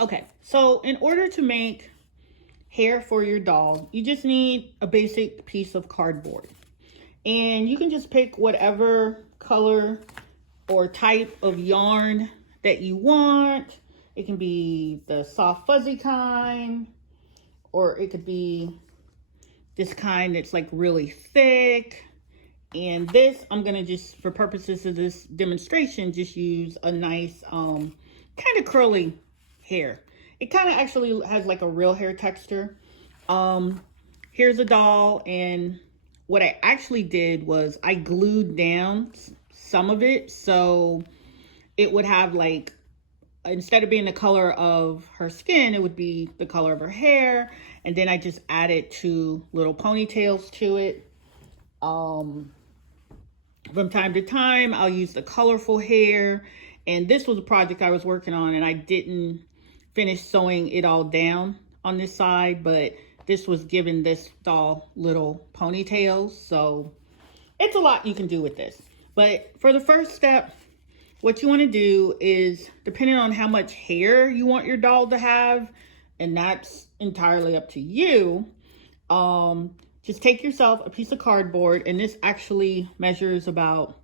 Okay, so in order to make hair for your doll, you just need a basic piece of cardboard. And you can just pick whatever color or type of yarn that you want. It can be the soft fuzzy kind, or it could be this kind that's like really thick. And this, I'm gonna just, for purposes of this demonstration, just use a nice kind of curly hair. It kind of actually has like a real hair texture. Here's a doll, and what I actually did was I glued down some of it so it would have like, instead of being the color of her skin, it would be the color of her hair. And then I just added 2 little ponytails to it. From time to time, I'll use the colorful hair. And this was a project I was working on, and I didn't finish sewing it all down on this side, but this was giving this doll little ponytails. So it's a lot you can do with this. But for the first step, what you want to do is, depending on how much hair you want your doll to have, and that's entirely up to you, just take yourself a piece of cardboard, and this actually measures about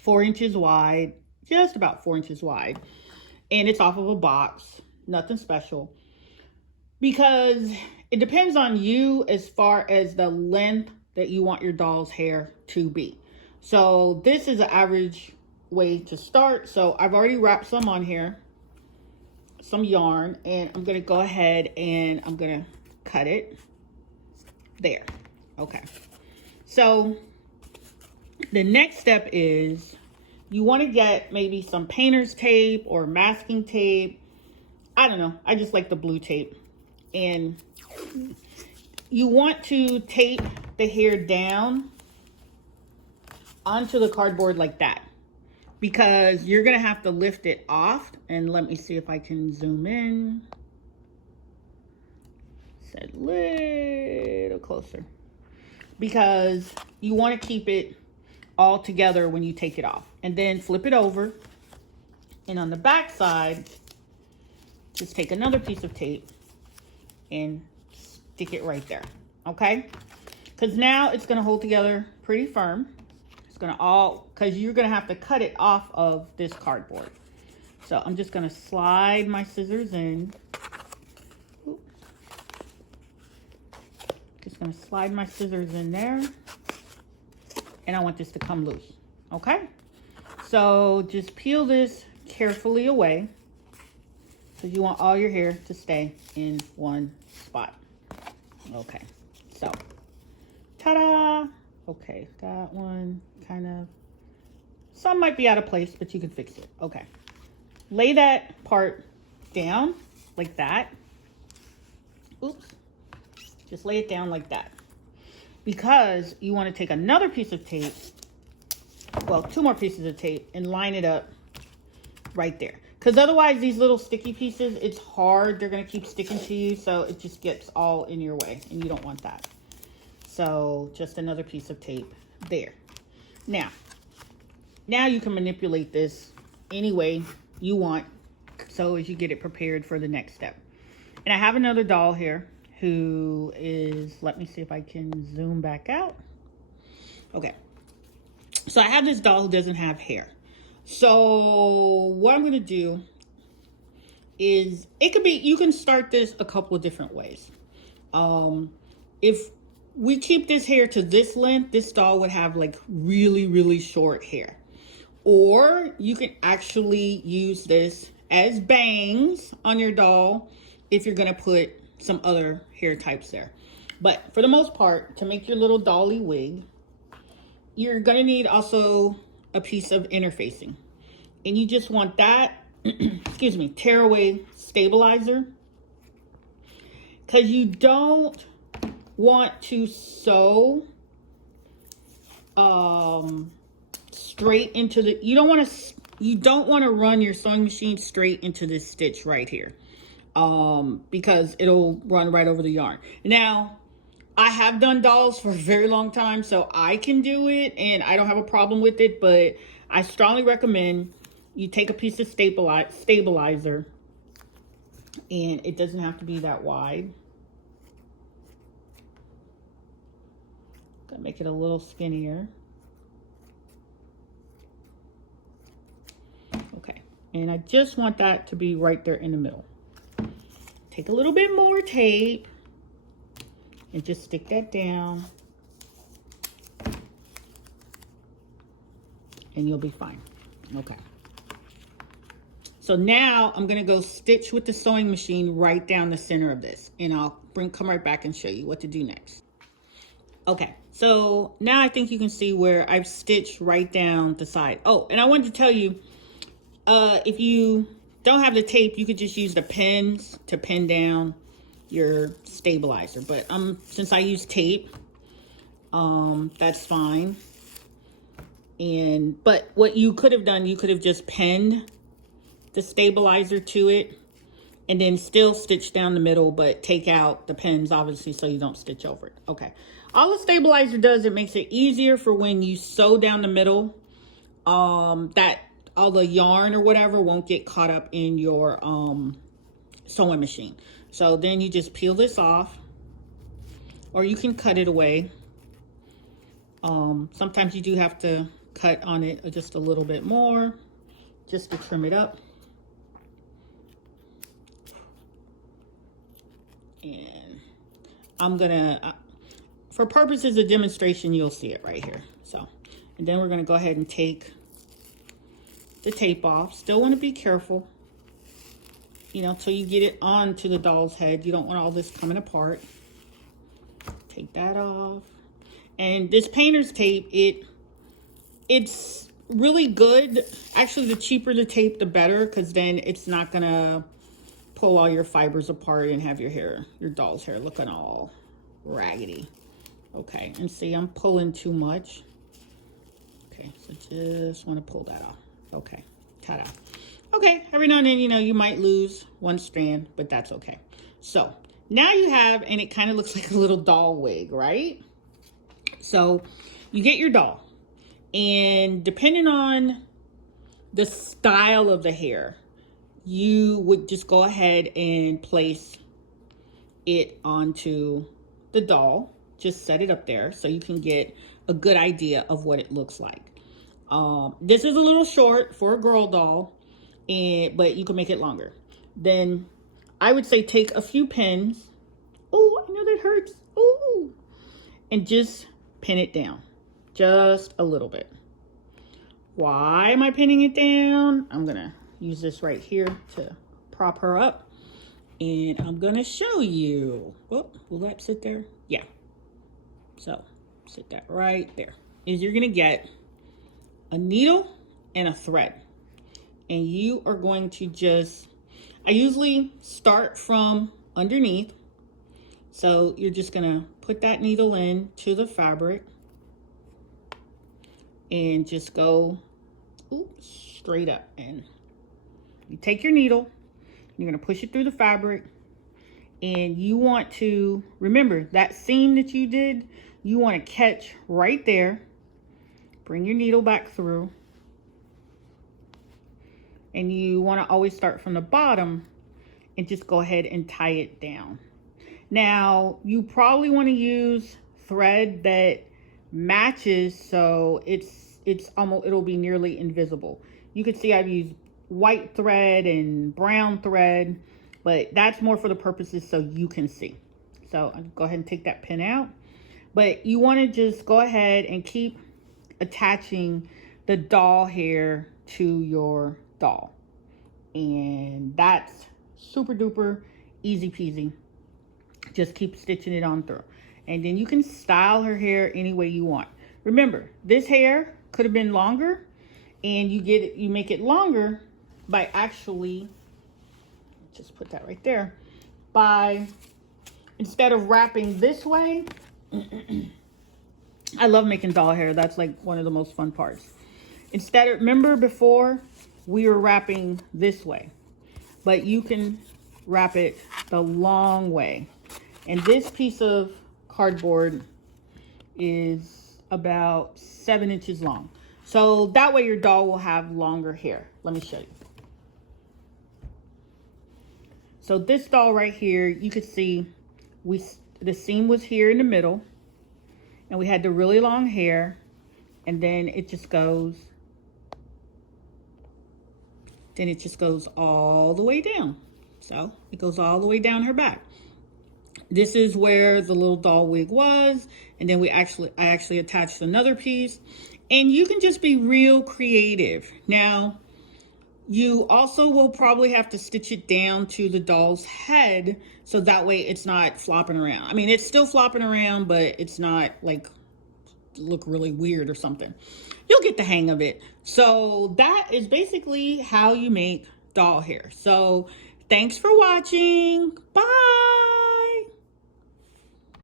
4 inches wide, just about 4 inches wide. And it's off of a box, nothing special. Because it depends on you as far as the length that you want your doll's hair to be. So this is an average way to start. So I've already wrapped some on here, some yarn, and I'm gonna go ahead and I'm gonna cut it there. Okay, so the next step is you want to get maybe some painter's tape or masking tape. I don't know, I just like the blue tape. And you want to tape the hair down onto the cardboard like that, because you're gonna have to lift it off. And let me see if I can zoom in. Set a little closer, because you want to keep it all together when you take it off. And then flip it over, and on the back side, just take another piece of tape and stick it right there. Okay, because now it's going to hold together pretty firm. It's going to all, because you're going to have to cut it off of this cardboard. So I'm just going to slide my scissors in. Just going to slide my scissors in there, and I want this to come loose. Okay, so just peel this carefully away, because you want all your hair to stay in one spot. Okay, so ta-da. Okay, that one kind of, some might be out of place, but you can fix it. Okay, lay that part down like that. Oops. Just lay it down like that, because you want to take another piece of tape, well, 2 more pieces of tape, and line it up right there. Because otherwise, these little sticky pieces, it's hard. They're going to keep sticking to you, so it just gets all in your way, and you don't want that. So just another piece of tape there. Now you can manipulate this any way you want, so as you get it prepared for the next step. And I have another doll here who is, let me see if I can zoom back out. Okay, so I have this doll who doesn't have hair. So what I'm gonna do is, it could be, you can start this a couple of different ways. If we keep this hair to this length, this doll would have like really, really short hair. Or you can actually use this as bangs on your doll if you're gonna put some other hair types there. But for the most part, to make your little dolly wig, you're gonna need also a piece of interfacing. And you just want that, excuse me, tearaway stabilizer, because you don't want to sew straight into the, you don't want to run your sewing machine straight into this stitch right here, because it'll run right over the yarn. Now, I have done dolls for a very long time, so I can do it and I don't have a problem with it, but I strongly recommend you take a piece of stabilizer And it doesn't have to be that wide. Gonna make it a little skinnier. Okay, and I just want that to be right there in the middle. Take a little bit more tape and just stick that down. And you'll be fine. Okay. So now I'm gonna go stitch with the sewing machine right down the center of this, and I'll come right back and show you what to do next. Okay, so now I think you can see where I've stitched right down the side. Oh, and I wanted to tell you, if you don't have the tape, you could just use the pins to pin down your stabilizer. But since I use tape, that's fine. But what you could have done, you could have just pinned the stabilizer to it and then still stitch down the middle, but take out the pins, obviously, so you don't stitch over it. Okay. All the stabilizer does, it makes it easier for when you sew down the middle, that all the yarn or whatever won't get caught up in your sewing machine. So then you just peel this off, or you can cut it away. Sometimes you do have to cut on it just a little bit more, just to trim it up. And I'm gonna, for purposes of demonstration, you'll see it right here. So, and then we're gonna go ahead and take the tape off. Still wanna be careful, you know, till you get it onto the doll's head. You don't want all this coming apart. Take that off. And this painter's tape, it's really good. Actually, the cheaper the tape, the better, because then it's not gonna pull all your fibers apart and have your doll's hair looking all raggedy. Okay, and see, I'm pulling too much. Okay, so just want to pull that off. Okay, ta-da. Okay, every now and then, you know, you might lose one strand, but that's okay. So now you have, and it kind of looks like a little doll wig, right? So you get your doll, and depending on the style of the hair, you would just go ahead and place it onto the doll. Just set it up there so you can get a good idea of what it looks like. This is a little short for a girl doll, but you can make it longer. Then I would say take a few pins. Oh, I know that hurts. Oh, and just pin it down just a little bit. Why am I pinning it down? I'm gonna use this right here to prop her up, and I'm gonna show you. Oh, will that sit there? Yeah. So sit that right there. Is you're gonna get a needle and a thread, and you are going to just, I usually start from underneath. So you're just gonna put that needle in to the fabric and just go straight up, and you take your needle, you're gonna push it through the fabric, and you want to remember that seam that you did, you want to catch right there. Bring your needle back through, and you want to always start from the bottom and just go ahead and tie it down. Now you probably want to use thread that matches, so it'll be nearly invisible. You can see I've used white thread and brown thread, but that's more for the purposes so you can see. So I'll go ahead and take that pin out, but you want to just go ahead and keep attaching the doll hair to your doll, and that's super duper easy peasy. Just keep stitching it on through, and then you can style her hair any way you want. Remember, this hair could have been longer, and you make it longer by actually, just put that right there, by instead of wrapping this way. I love making doll hair. That's like one of the most fun parts. Remember before we were wrapping this way, but you can wrap it the long way. And this piece of cardboard is about 7 inches long. So that way your doll will have longer hair. Let me show you. So this doll right here, you could see the seam was here in the middle, and we had the really long hair, and then it just goes all the way down. So it goes all the way down her back. This is where the little doll wig was, and then I actually attached another piece. And you can just be real creative. Now, you also will probably have to stitch it down to the doll's head, so that way it's not flopping around. I mean, it's still flopping around, but it's not like look really weird or something. You'll get the hang of it. So that is basically how you make doll hair. So thanks for watching. Bye.